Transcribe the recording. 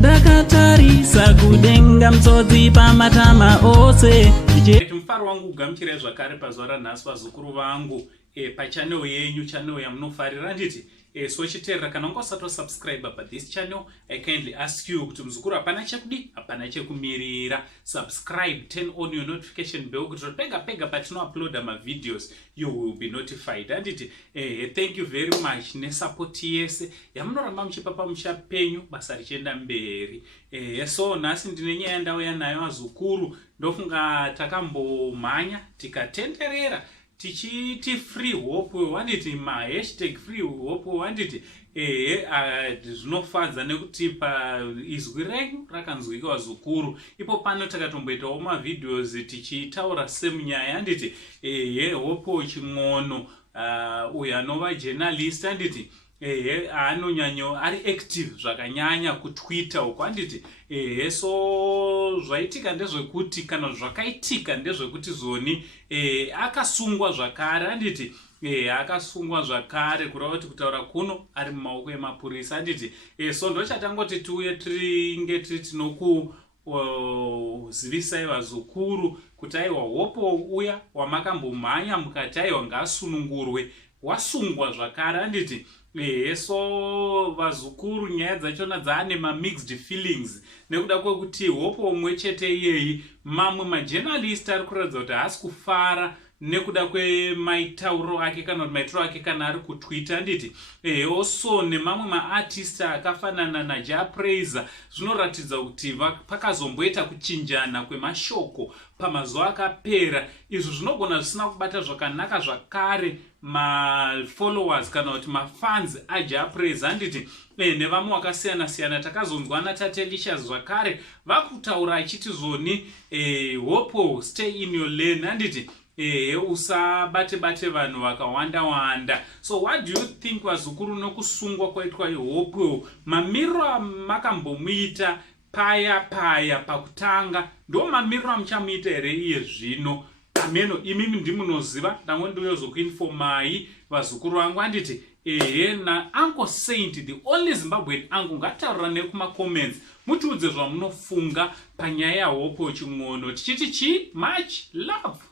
Ndakatarisa kudenga mtsotsi pamatama ose. Mufaro wangu ugamuchire zvakare pazuva ranhasi vazukuru vangu pachannel yenyu, channel yamunofarira nditi. So chiterera kana unga usati wasubscribe pa this channel, I kindly ask you kuti muzukuru hapana chekudi, hapana chekumirira. Subscribe, turn on your notification bell kuti pega patino upload ma videos you will be notified. Anditi thank you very much ne support yese yamunoramba muchipa pamusha penyu basa richienda mberi. So nhasi ndine nyaya ndauya nayo vazukuru, ndofunga takambomhanya tikatenderera tichiti free Hopewell, wanditi ma hashtag free Hopewell, wanditi zvinofadza nekuti pa izwi renyu rakanzwika vazukuru. Ipo pano takatomboitawo ma videos tichitaura semunyaya, anditi Hopewell chimwono uyo anova journalist, anditi anonyanyo ari active zvakanyanya kutwitter uko, anditi so zvaitika ndezvekuti kana zvakaitika ndezvekuti zoni akasungwa zvakare, anditi akasungwa zvakare kureva kuti kutaura kuno ari mumaoko emapurisa, anditi so ndochatangoti tiuye tinge tinokuzivisai vazukuru kuti aiwa Hopewell uya wamakambomhanya mukati aiwa ngaasunungurwe wasungwa zvakare, anditi so vazukuru nyaya dzachona dzaane ma mixed feelings nekuda kwekuti Hopewell umwe chete iyeyi mamwe majournalist ari kuratidza kuti haasi kufara nekuda kwemaitauro ake kana kuti maitiro ake kana ari kutwitter, anditi also nemamwe maartist akafanana naJapraiser zvinoratidza kuti pakazomboita kuchinjana kwemashoko pamazuva akapera. Izvo zvinogona zvisina kubata zvakanaka zvakare mafollowers kana kuti mafans aJapraiser, anditi nevamwe vakasiyana siyana. Takazonzwana Tatelicious zvakare vakutaura achiti zoni Hopewell stay in your lane, anditi usabate vanhu vakawanda. So what do you think vazukuru nokusungwa kwaitwa Hopewell, mamiriro makambomuita paya pakutanga ndo mamiriro amuchamuita here iye zvino? Ameno imimi ndimunoziva, ndamwe ndiyozokuinfomai vazukuru vangu, anditi na Uncle Saint the only Zimbabwean angu ngataurira nekuma comments mutiudze zvamunofunga panyaya yaHopewell chimwono tichiti much love.